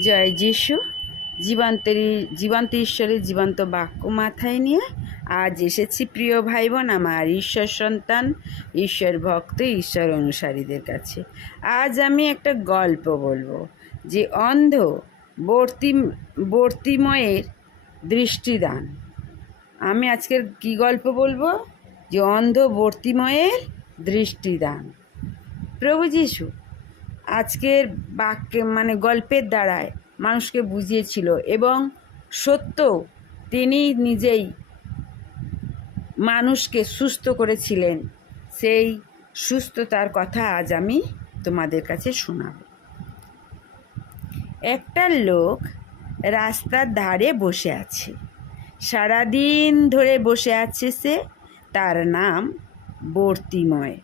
জয় যিশু। জীবন্তের, জীবন্ত ঈশ্বরের জীবন্ত বাক্য মাথায় নিয়ে আজ এসেছি প্রিয় ভাই বোন আমার ঈশ্বর সন্তান, ঈশ্বর ভক্ত, ঈশ্বর অনুসারীদের কাছে। আজ আমি একটা গল্প বলব যে অন্ধ বর্তি, বর্তিময়ের দৃষ্টিদান। আমি আজকের কি গল্প বলব? যে অন্ধ বর্তিময়ের দৃষ্টিদান। প্রভু যিশু আজকের বাক্যে মানে গল্পের দ্বারায় মানুষকে বুঝিয়েছিল এবং সত্য তিনি নিজেই মানুষকে সুস্থ করেছিলেন। সেই সুস্থতার কথা আজ আমি তোমাদের কাছে শোনাব। একটা লোক রাস্তার ধারে বসে আছে। সারাদিন ধরে বসে আছে সে, তার নাম বর্তিময়।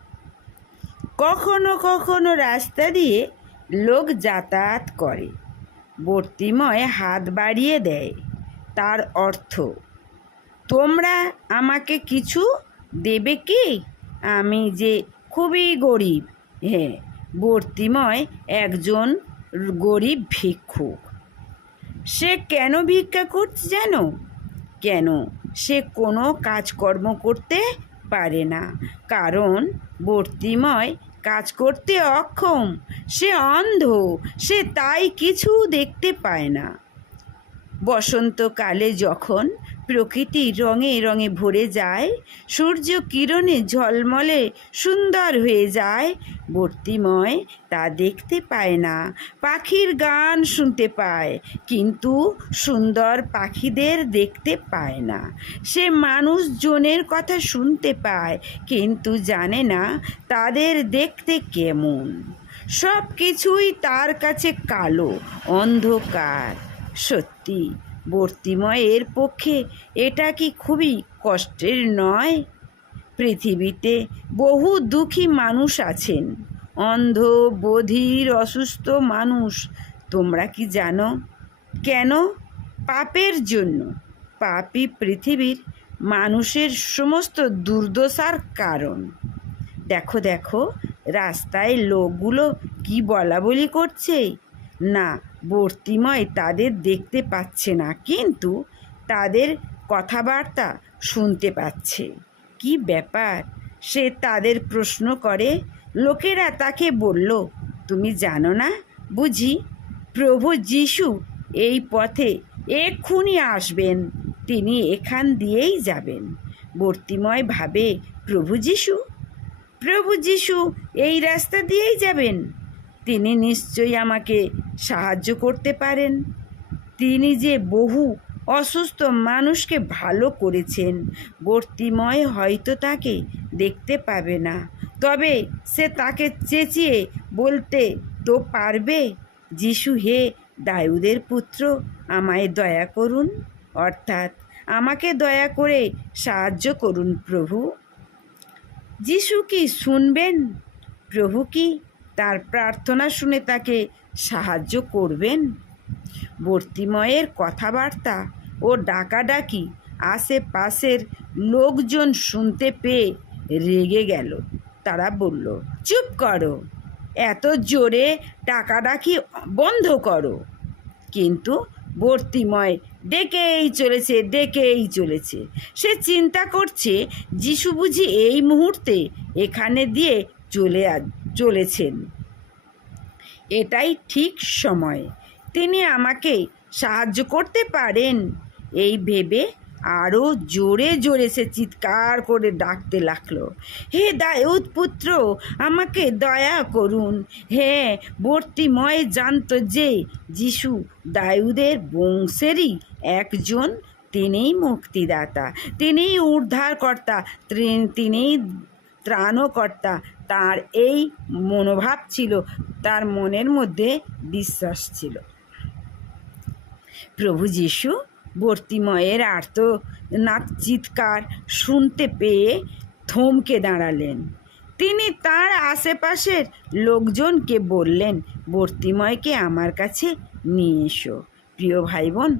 কখনো কখনো রাস্তা দিয়ে লোক যাতায়াত করে। বর্তিময় হাত বাড়িয়ে দেয়। তার অর্থ, তোমরা আমাকে কিছু দেবে কি? আমি যে খুবই গরিব। হ্যাঁ বর্তিময় একজন গরিব ভিক্ষুক। সে কেন ভিক্ষা করছে যেন কেন সে কোনো কাজকর্ম করতে পারে না। কারণ বর্তিময় কাজ করতে অক্ষম। সে অন্ধ সে তাই কিছু দেখতে পায় না। বসন্তকালে যখন প্রকৃতি রঙে রঙে ভরে যায়, সূর্য কিরণে ঝলমলে, সুন্দর হয়ে যায়। বর্তিময় তা দেখতে পায় না, পাখির গান শুনতে পায়, কিন্তু সুন্দর পাখিদের দেখতে পায় না। সে মানুষজনের কথা শুনতে পায়, কিন্তু জানে না তাদের দেখতে কেমন। সব কিছুই তার কাছে কালো, অন্ধকার, সত্যি। বর্তিময়ের পক্ষে এটা কি খুবই কষ্টের নয়? পৃথিবীতে বহু দুঃখী মানুষ আছেন। অন্ধ, বধির, অসুস্থ মানুষ, তোমরা কি জানো? কেন? পাপের জন্য। পাপই পৃথিবীর মানুষের সমস্ত দুর্দশার কারণ। দেখো দেখো, রাস্তায় লোকগুলো কি বলা বলি করছে? না বর্তিময় তাদের দেখতে পাচ্ছে না, কিন্তু তাদের কথাবার্তা শুনতে পাচ্ছে। কি ব্যাপার? সে তাদের প্রশ্ন করে। লোকেরা তাকে বলল, তুমি জানো না বুঝি? প্রভু যিশু এই পথে এক্ষুনি আসবেন। তিনি এখান দিয়েই যাবেন। বর্তিময় ভাবে প্রভু যিশু? প্রভু যিশু এই রাস্তা দিয়েই যাবেন? তিনি নিশ্চয়ই আমাকে সাহায্য করতে পারেন। তিনি যে বহু অসুস্থ মানুষকে ভালো করেছেন বর্তিময় হয়তো তাকে দেখতে পাবে না। তবে সে তাকে চেঁচিয়ে বলতে তো পারবে, যিশু, হে দায়ুদের পুত্র, আমায় দয়া করুন। অর্থাৎ, আমাকে দয়া করে সাহায্য করুন প্রভু। যিশু কি শুনবেন? প্রভু কি তার প্রার্থনা শুনে তাকে সাহায্য করবেন। বর্তিময়ের কথাবার্তা ও ডাকাডাকি আশেপাশের লোকজন শুনতে পেয়ে রেগে গেল। তারা বলল, চুপ করো, এত জোরে ডাকাডাকি বন্ধ করো। কিন্তু বর্তিময়, ডেকেই চলেছে ডেকেই চলেছে। সে চিন্তা করছে, যিশু বুঝি এই মুহূর্তে এখানে দিয়ে চলে চলেছেন। এটাই ঠিক সময়। তিনি আমাকে সাহায্য করতে পারেন। এই ভেবে আরও জোরে জোরে সে চিৎকার করে ডাকতে লাগল। হে দায়ুদ পুত্র, আমাকে দয়া করুন। হ্যাঁ বর্তিময় জানত যে যিশু দায়ুদের বংশেরই একজন, তিনিই মুক্তিদাতা, তিনিই উদ্ধারকর্তা তিনিই ত্রাণকর্তা। তার এই মনোভাব ছিল, তার মনের মধ্যে বিশ্বাস ছিল। প্রভু যিশু বর্তিময়ের আর্তনাদ চিৎকার শুনতে পেয়ে থমকে দাঁড়ালেন। তিনি তার আশেপাশের লোকজনকে বললেন, বর্তিময়কে আমার কাছে নিয়ে এসো। প্রিয় ভাই বোন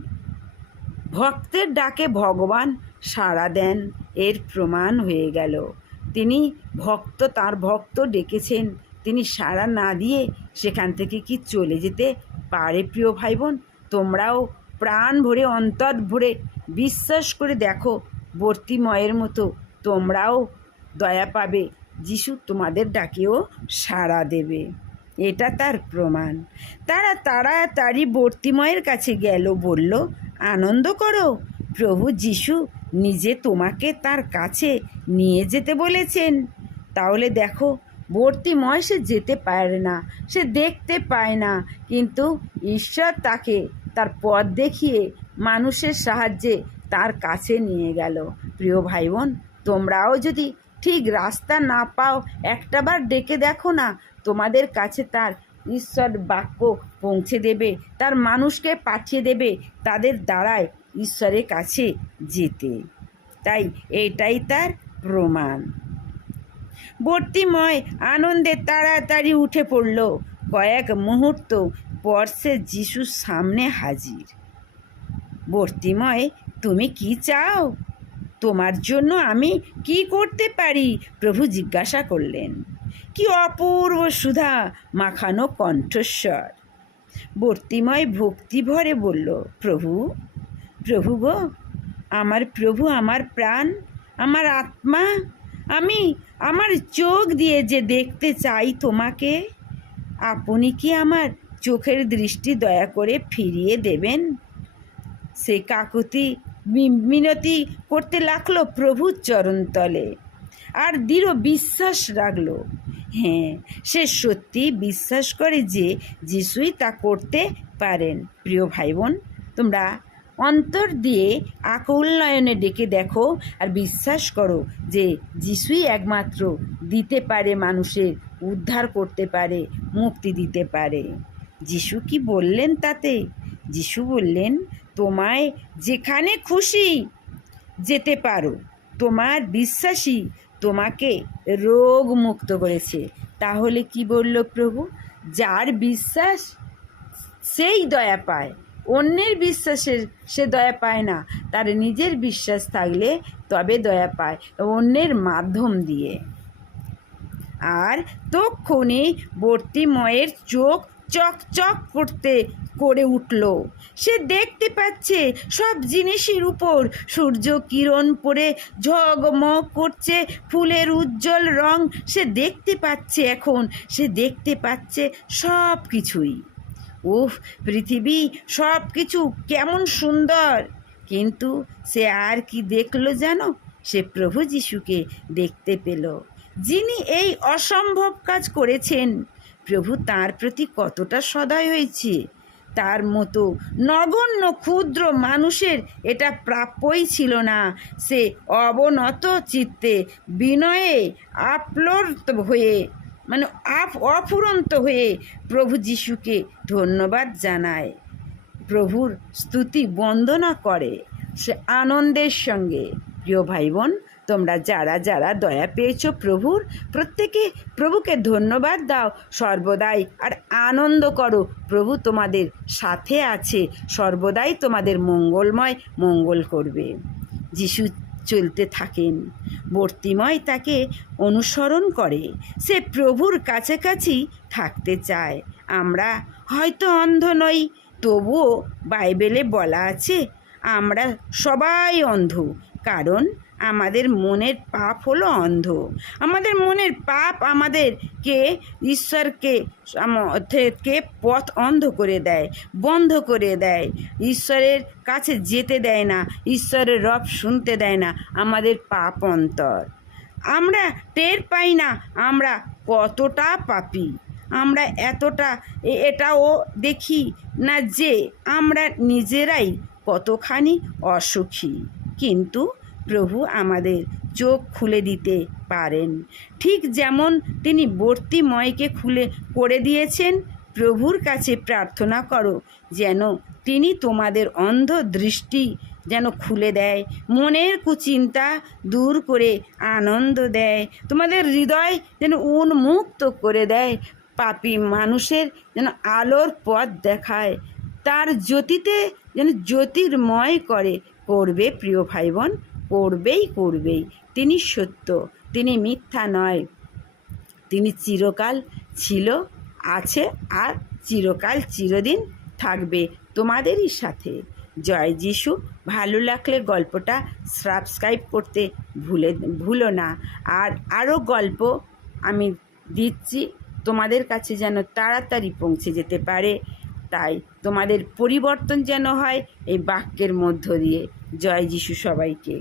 ভক্তের ডাকে ভগবান সাড়া দেন, এর প্রমাণ হয়ে গেল। তিনি ভক্ত, তার ভক্ত ডেকেছেন। তিনি সাড়া না দিয়ে সেখান থেকে কি চলে যেতে পারে প্রিয় ভাই বোন তোমরাও প্রাণ ভরে, অন্তর ভরে বিশ্বাস করে দেখো, বর্তিময়ের মতো তোমরাও দয়া পাবে, যিশু তোমাদের ডাকেও সাড়া দেবে। এটা তার প্রমাণ। তারা তাড়াতাড়ি বর্তিময়ের কাছে গেল, বলল, আনন্দ করো, প্রভু যিশু নিজে তোমাকে তার কাছে নিয়ে যেতে বলেছেন। তাহলে দেখো বর্তিময় সে যেতে পারে না, সে দেখতে পায় না। কিন্তু ঈশ্বর তাকে তার পথ দেখিয়ে মানুষের সাহায্যে তার কাছে নিয়ে গেল। প্রিয় ভাই বোন তোমরাও যদি ঠিক রাস্তা না পাও একটাবার ডেকে দেখো না, তোমাদের কাছে তার ঈশ্বর বাক্য পৌঁছে দেবে, তার মানুষকে পাঠিয়ে দেবে, তাদের দ্বারায় ঈশ্বরের কাছে যেতে। তাই এটাই তার প্রমাণ। বর্তিময় আনন্দে তাড়াতাড়ি উঠে পড়ল। কয়েক মুহূর্ত পর সে যিশুর সামনে হাজির। বর্তিময়, তুমি কি চাও? তোমার জন্য আমি কি করতে পারি? প্রভু জিজ্ঞাসা করলেন। কি অপূর্ব সুধা, মাখানো কণ্ঠস্বর। বর্তিময় ভক্তি ভরে বলল, প্রভু প্রভু গো, আমার প্রভু, আমার প্রাণ, আমার আত্মা, আমি আমার চোখ দিয়ে যে দেখতে চাই তোমাকে, আপনি কি আমার চোখের দৃষ্টি দয়া করে ফিরিয়ে দেবেন? সে কাকুতি মিনতি করতে লাগল প্রভুর চরণতলে, আর দৃঢ় বিশ্বাস রাখল। হ্যাঁ সে সত্যি বিশ্বাস করে যে, যিশুই তা করতে পারেন। প্রিয় ভাই বোন তোমরা অন্তর দিয়ে আকুল ডেকে দেখো আর বিশ্বাস করো যে যিশুই একমাত্র দিতে পারে, মানুষের উদ্ধার করতে পারে, মুক্তি দিতে পারে। যিশু কি বললেন তাতে? যিশু বললেন, তোমায় যেখানে খুশি যেতে পারো, তোমার বিশ্বাসী তোমাকে রোগ মুক্ত করেছে। তাহলে কি বলল প্রভু? যার বিশ্বাস, সেই দয়া পায়। অন্যের বিশ্বাসের সে দয়া পায় না। তার নিজের বিশ্বাস থাকলে তবে দয়া পায় অন্যের মাধ্যম দিয়ে। আর তক্ষণে বর্তিময়ের চোখ চকচক করতে করে উঠল। সে দেখতে পাচ্ছে সব জিনিসের উপর সূর্য কিরণ পড়ে ঝগমগ করছে, ফুলের উজ্জ্বল রং সে দেখতে পাচ্ছে এখন, সে দেখতে পাচ্ছে সব কিছুই উফ, পৃথিবী সব কিছু কেমন সুন্দর। কিন্তু সে আর কি দেখল জানো? সে প্রভু যিশুকে দেখতে পেল, যিনি এই অসম্ভব কাজ করেছেন। প্রভু তার প্রতি কতটা সদয় হয়েছে। তার মতো নগণ্য, ক্ষুদ্র মানুষের এটা প্রাপ্যই ছিল না। সে অবনত চিত্তে বিনয়ে আপ্লুত হয়ে মানে আপ অফুরন্ত হয়ে প্রভু যিশুকে ধন্যবাদ জানায়। প্রভুর স্তুতি বন্দনা করে সে আনন্দের সঙ্গে। প্রিয় ভাই বোন তোমরা যারা যারা দয়া পেয়েছ প্রভুর, প্রত্যেকে প্রভুকে ধন্যবাদ দাও, সর্বদাই আর আনন্দ করো। প্রভু তোমাদের সাথে আছে, সর্বদাই তোমাদের মঙ্গলময় মঙ্গল করবে। যিশু চলতে থাকেন। বর্তিময় তাকে অনুসরণ করে। সে প্রভুর কাছাকাছি থাকতে চায়। আমরা হয়তো অন্ধ নই, তবুও বাইবেলে বলা আছে, আমরা সবাই অন্ধ। কারণ আমাদের মনের পাপ হলো অন্ধ। আমাদের মনের পাপ আমাদেরকে, ঈশ্বরকে থেকে পথ অন্ধ করে দেয়, বন্ধ করে দেয়। ঈশ্বরের কাছে যেতে দেয় না, ঈশ্বরের রব শুনতে দেয় না আমাদের পাপ অন্তর। আমরা টের পাই না আমরা কতটা পাপি। আমরা এতটা এটাও দেখি না যে আমরা নিজেরাই কতখানি অসুখী। কিন্তু প্রভু আমাদের চোখ খুলে দিতে পারেন। ঠিক যেমন তিনি বর্তিময়কে খুলে করে দিয়েছেন, প্রভুর কাছে প্রার্থনা করো যেন তিনি তোমাদের অন্ধ দৃষ্টি যেন খুলে দেয়, মনের কুচিন্তা দূর করে আনন্দ দেয়, তোমাদের হৃদয় যেন উন্মুক্ত করে দেয়, পাপী মানুষের যেন আলোর পথ দেখায়, তার জ্যোতিতে যেন জ্যোতির্ময় করে, করবে প্রিয় ভাই বোন করবেই করবেই। তিনি সত্য, তিনি মিথ্যা নয়। তিনি চিরকাল ছিল, আছে আর চিরকাল চিরদিন থাকবে তোমাদেরই সাথে। জয় যিশু, ভালো লাগলে গল্পটা সাবস্ক্রাইব করতে ভুলে, ভুলো না। আর আরও গল্প আমি দিচ্ছি তোমাদের কাছে যেন তাড়াতাড়ি পৌঁছে যেতে পারে। তাই তোমাদের পরিবর্তন যেন হয় এই বাক্যের মধ্য দিয়ে। জয় যিশু সবাইকে।